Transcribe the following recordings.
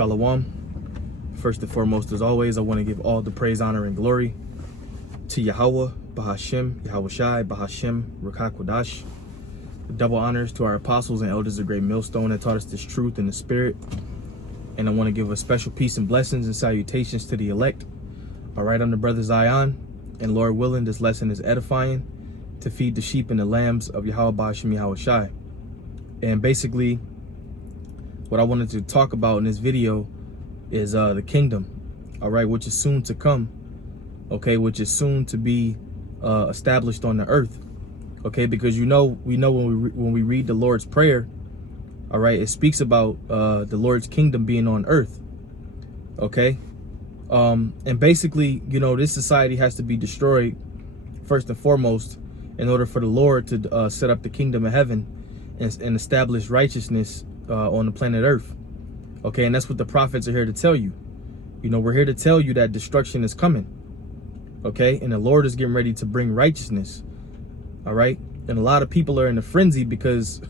Shalom. First and foremost, as always, I want to give all the praise, honor, and glory to Yahweh, Bahashem, Yahweh Shai, Bahashem, Ruach HaKodesh. Double honors to our apostles and elders of Great Millstone that taught us this truth in the spirit. And I want to give a special peace and blessings and salutations to the elect. All right, I'm the brother Zion, and Lord willing, this lesson is edifying to feed the sheep and the lambs of Yahweh, Bahashem, Yahweh Shai. And basically, what I wanted to talk about in this video is the kingdom, all right, which is soon to come, okay, which is soon to be established on the earth, okay, because we know when we read the Lord's Prayer, all right, it speaks about the Lord's kingdom being on earth, okay, and basically, this society has to be destroyed first and foremost in order for the Lord to set up the kingdom of heaven and establish righteousness on the planet Earth. Okay, and that's what the prophets are here to tell you. We're here to tell you that destruction is coming. Okay, and the Lord is getting ready to bring righteousness. All right, and a lot of people are in a frenzy because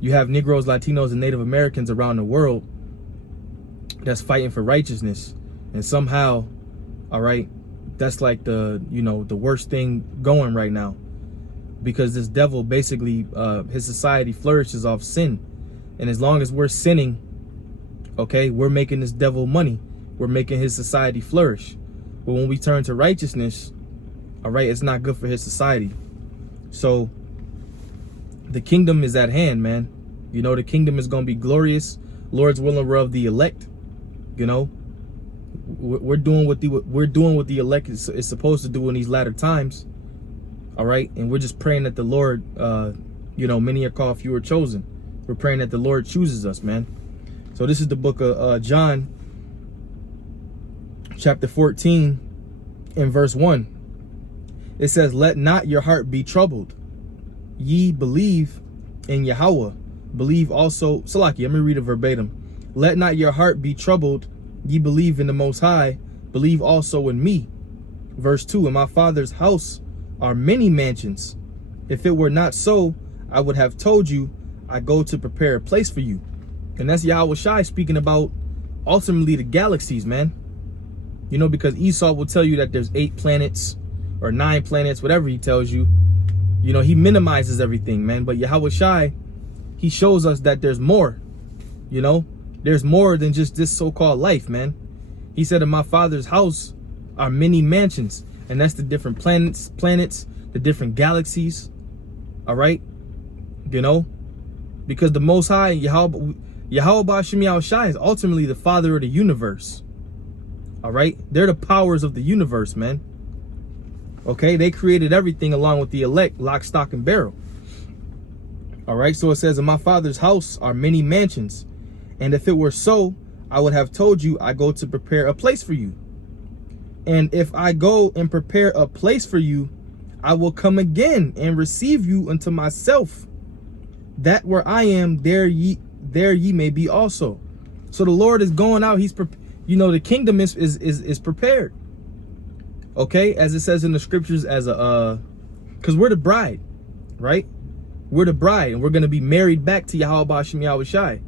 you have Negroes, Latinos, and Native Americans around the world that's fighting for righteousness, and somehow, all right, that's like the worst thing going right now, because this devil basically his society flourishes off sin. And as long as we're sinning, okay, we're making this devil money. We're making his society flourish. But when we turn to righteousness, all right, it's not good for his society. So the kingdom is at hand, man. The kingdom is going to be glorious. Lord's willing, we're of the elect. We're doing what the elect is supposed to do in these latter times. All right, and we're just praying that the Lord, many are called, few are chosen. We're praying that the Lord chooses us, man. So this is the book of John, chapter 14, and verse 1. It says, "Let not your heart be troubled. Ye believe in Yahweh. Believe also." Salaki, let me read it verbatim. "Let not your heart be troubled. Ye believe in the Most High. Believe also in me." Verse 2, "In my Father's house are many mansions. If it were not so, I would have told you, I go to prepare a place for you." And that's Yahweh Shai speaking about ultimately the galaxies, man. Because Esau will tell you that there's 8 planets or 9 planets, whatever he tells you. He minimizes everything, man. But Yahweh Shai, he shows us that there's more. There's more than just this so-called life, man. He said, "In my Father's house are many mansions." And that's the different planets, the different galaxies. All right? Because the Most High, Yahweh Bahashem Yahweh Shai, is ultimately the Father of the universe. All right? They're the powers of the universe, man. Okay? They created everything along with the elect, lock, stock, and barrel. All right? So it says, "In my Father's house are many mansions. And if it were so, I would have told you, I go to prepare a place for you. And if I go and prepare a place for you, I will come again and receive you unto myself, that where I am, there ye may be also." So the Lord is going out. He's, the kingdom is prepared. Okay, as it says in the scriptures, because we're the bride, right? We're the bride, and we're going to be married back to Yahweh Bahashem Yahweh Shai,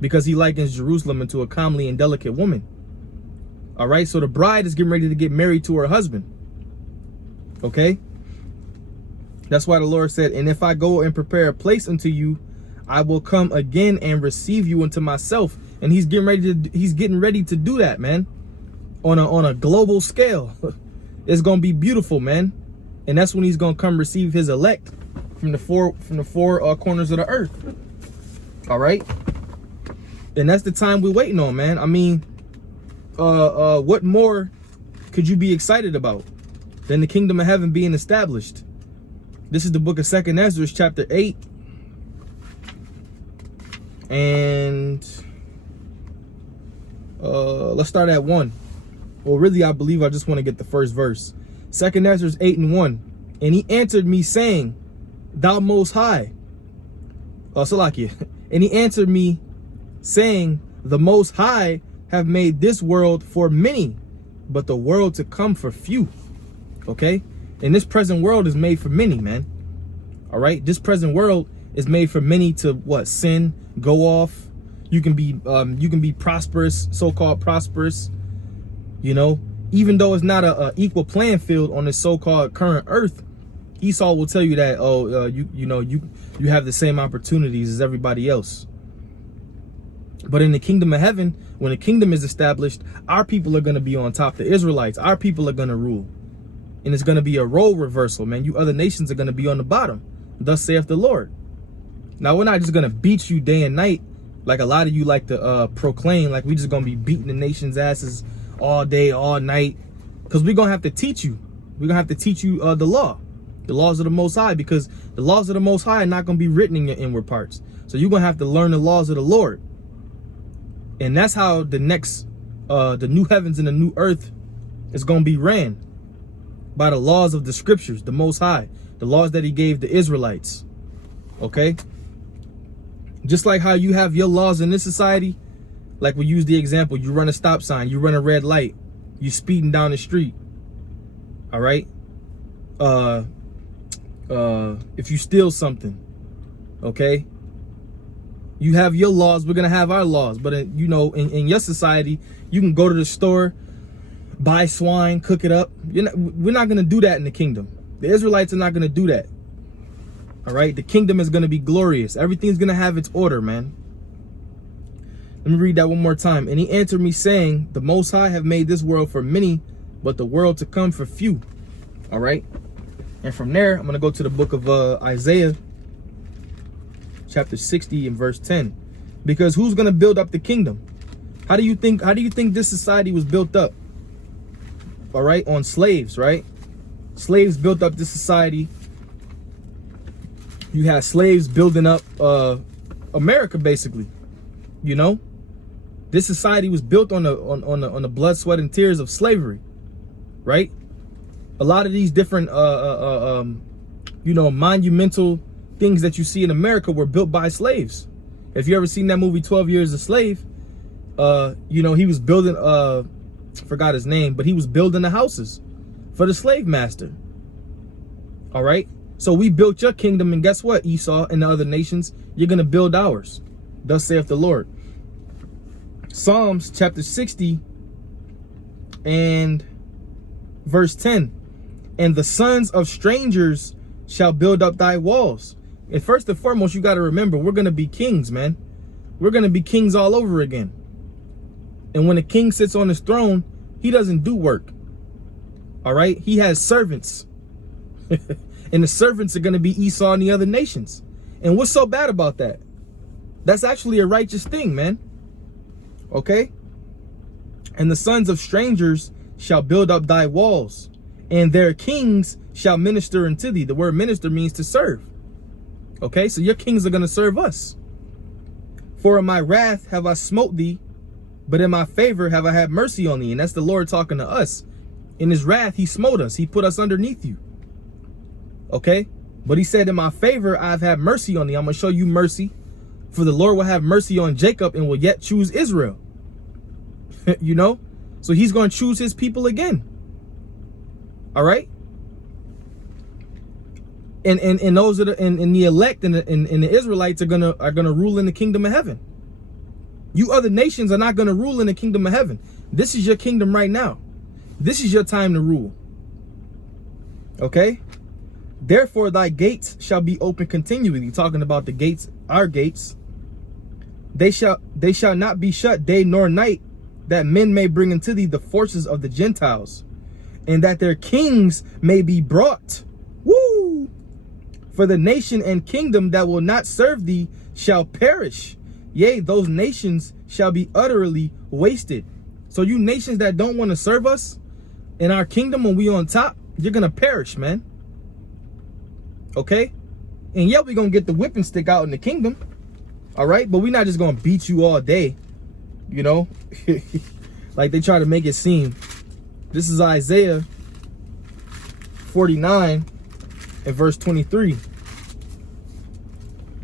because he likens Jerusalem into a comely and delicate woman. All right, so the bride is getting ready to get married to her husband. Okay, that's why the Lord said, "And if I go and prepare a place unto you, I will come again and receive you unto myself." And he's getting ready to do that, man, on a global scale. It's gonna be beautiful, man. And that's when he's gonna come receive his elect from the four corners of the earth. All right, and that's the time we're waiting on, man. I mean, what more could you be excited about than the kingdom of heaven being established? This is the book of 2nd Ezra, chapter 8. And let's start at 1. Well, really, I believe I just want to get the first verse. 2nd Ezra 8 and 1. "And he answered me, saying, Thou Most High." Salakia. "And he answered me, saying, The Most High have made this world for many, but the world to come for few." Okay? And this present world is made for many, man. All right? This present world is made for many to what? Sin, go off, You can be prosperous, so-called prosperous, you know, even though it's not a equal playing field on this so-called current earth. Esau will tell you that, oh, you have the same opportunities as everybody else. But in the kingdom of heaven, when the kingdom is established, our people are going to be on top. The Israelites, our people are going to rule. And it's going to be a role reversal, man. You other nations are going to be on the bottom. Thus saith the Lord. Now, we're not just going to beat you day and night like a lot of you like to proclaim, like we just going to be beating the nation's asses all day, all night. Because we're going to have to teach you. We're going to have to teach you the laws of the Most High, because the laws of the Most High are not going to be written in your inward parts. So you're going to have to learn the laws of the Lord. And that's how the next, the new heavens and the new earth is going to be ran, by the laws of the scriptures, the Most High, the laws that he gave the Israelites. Okay? Just like how you have your laws in this society, like we use the example, you run a stop sign, you run a red light, you speeding down the street. All right? If you steal something, okay? You have your laws, we're gonna have our laws. But in your society, you can go to the store, buy swine, cook it up. We're not gonna do that in the kingdom. The Israelites are not gonna do that. All right, the kingdom is gonna be glorious. Everything's gonna have its order, man. Let me read that one more time. And he answered me, saying, the Most High have made this world for many, but the world to come for few. All right. And from there, I'm gonna go to the book of Isaiah, chapter 60 and verse 10. Because who's gonna build up the kingdom? How do you think this society was built up? All right, on slaves, right? Slaves built up this society. You had slaves building up America, basically. You know, this society was built on the blood, sweat, and tears of slavery, right? A lot of these different monumental things that you see in America were built by slaves. If you ever seen that movie 12 Years a Slave, he was building forgot his name, but he was building the houses for the slave master. All right, so we built your kingdom, and guess what, Esau and the other nations, you're gonna build ours. Thus saith the Lord. Psalms chapter 60 and verse 10. And the sons of strangers shall build up thy walls. And first and foremost, you got to remember, we're going to be kings, man. We're going to be kings all over again. And when a king sits on his throne, he doesn't do work. All right? He has servants. And the servants are going to be Esau and the other nations. And what's so bad about that? That's actually a righteous thing, man. Okay? And the sons of strangers shall build up thy walls, and their kings shall minister unto thee. The word minister means to serve. Okay, so your kings are going to serve us. For in my wrath have I smote thee, but in my favor have I had mercy on thee. And that's the Lord talking to us. In his wrath, he smote us. He put us underneath you. Okay, but he said, in my favor, I've had mercy on thee. I'm going to show you mercy. For the Lord will have mercy on Jacob and will yet choose Israel. You know, so he's going to choose his people again. All right. And those that are in the elect and the Israelites are gonna rule in the kingdom of heaven. You other nations are not gonna rule in the kingdom of heaven. This is your kingdom right now. This is your time to rule. Okay. Therefore thy gates shall be open continually. Talking about the gates, our gates. They shall not be shut day nor night, that men may bring unto thee the forces of the Gentiles, and that their kings may be brought. Woo! For the nation and kingdom that will not serve thee shall perish. Yea, those nations shall be utterly wasted. So you nations that don't want to serve us in our kingdom when we on top, you're going to perish, man. Okay? And yeah, we're going to get the whipping stick out in the kingdom. All right? But we're not just going to beat you all day. You know? Like they try to make it seem. This is Isaiah 49 and verse 23.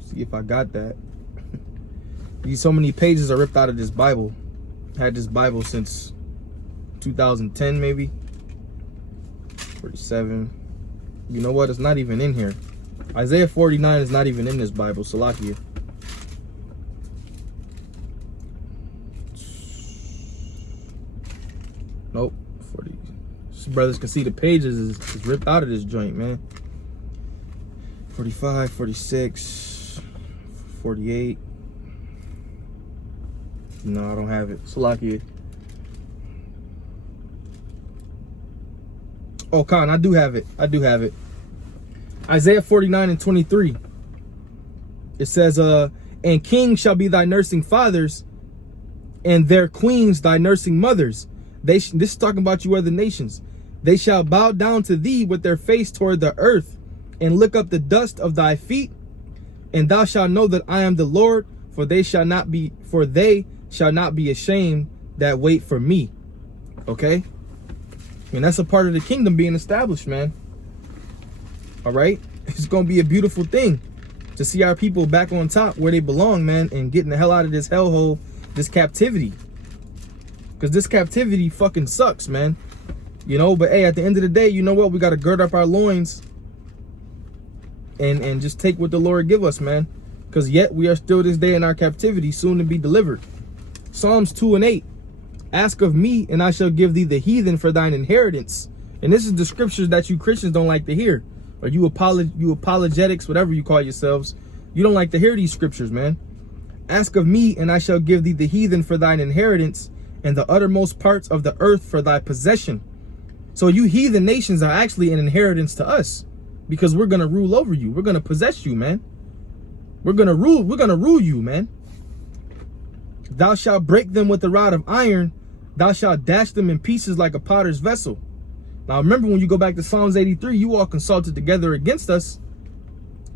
See if I got that. These so many pages are ripped out of this Bible. Had this Bible since 2010 maybe. 47. You know what? It's not even in here. Isaiah 49 is not even in this Bible. Salakia. Nope. 40. Brothers can see the pages is ripped out of this joint, man. 45, 46, 48. No, I don't have it. Salakia. Oh, Khan, I do have it. I do have it. Isaiah 49 and 23. It says, and kings shall be thy nursing fathers, and their queens thy nursing mothers. This is talking about you other nations. They shall bow down to thee with their face toward the earth, and lick up the dust of thy feet. And thou shalt know that I am the Lord, for they shall not be ashamed that wait for me. Okay? And that's a part of the kingdom being established, man. All right? It's going to be a beautiful thing to see our people back on top where they belong, man, and getting the hell out of this hellhole, this captivity. Because this captivity fucking sucks, man. You know, but hey, at the end of the day, you know what? We got to gird up our loins and just take what the Lord give us, man. Because yet we are still this day in our captivity, soon to be delivered. Psalms 2 and 8. Ask of me, and I shall give thee the heathen for thine inheritance. And this is the scriptures that you Christians don't like to hear. Or you apologetics, whatever you call yourselves. You don't like to hear these scriptures, man. Ask of me, and I shall give thee the heathen for thine inheritance, and the uttermost parts of the earth for thy possession. So you heathen nations are actually an inheritance to us, because we're going to rule over you. We're going to possess you, man. We're going to rule you, man. Thou shalt break them with the rod of iron. Thou shalt dash them in pieces like a potter's vessel. Now remember, when you go back to Psalms 83, you all consulted together against us,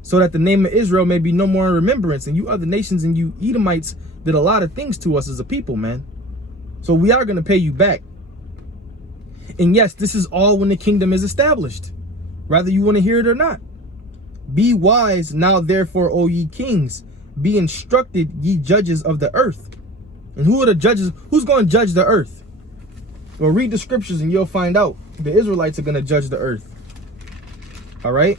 so that the name of Israel may be no more in remembrance. And you other nations and you Edomites did a lot of things to us as a people, man. So we are going to pay you back. And yes, this is all when the kingdom is established, whether you want to hear it or not. Be wise now, therefore, O ye kings. Be instructed, ye judges of the earth. And who are the judges? Who's going to judge the earth? Well, read the scriptures and you'll find out. The Israelites are going to judge the earth. All right?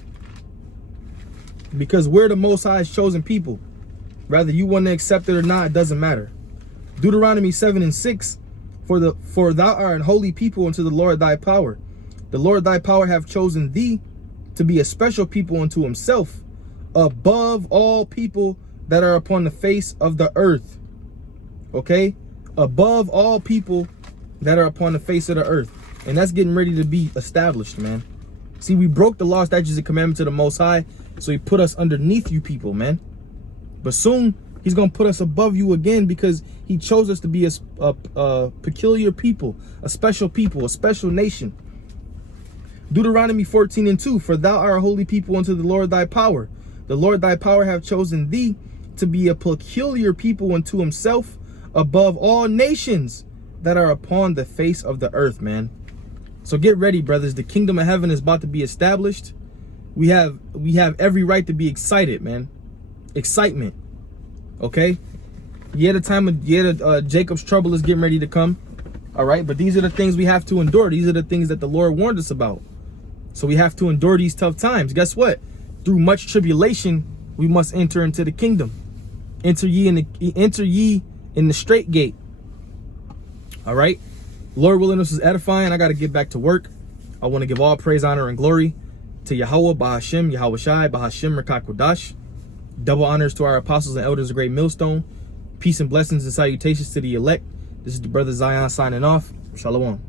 Because we're the Most High's chosen people. Whether you want to accept it or not, it doesn't matter. Deuteronomy 7 and 6. For thou art an holy people unto the Lord thy power. The Lord thy power hath chosen thee to be a special people unto himself, above all people that are upon the face of the earth. Okay? Above all people that are upon the face of the earth. And that's getting ready to be established, man. See, we broke the law, statutes, and commandments of the Most High, so he put us underneath you people, man. But soon, he's going to put us above you again, because he chose us to be a peculiar people, a special nation. Deuteronomy 14 and 2. For thou art a holy people unto the Lord thy power. The Lord thy power hath chosen thee to be a peculiar people unto himself, above all nations that are upon the face of the earth, man. So get ready, brothers. The kingdom of heaven is about to be established. We have every right to be excited, man. Excitement. Okay? Jacob's trouble is getting ready to come. All right? But these are the things we have to endure. These are the things that the Lord warned us about. So we have to endure these tough times. Guess what? Through much tribulation, we must enter into the kingdom. Enter ye in the straight gate. All right? Lord willing, this is edifying. I got to get back to work. I want to give all praise, honor, and glory to Yahweh, Bahashim, Yahweh Shai, Bahashim, Rakakwadash. Double honors to our apostles and elders of Great Millstone. Peace and blessings and salutations to the elect. This is the brother Zion signing off. Shalom.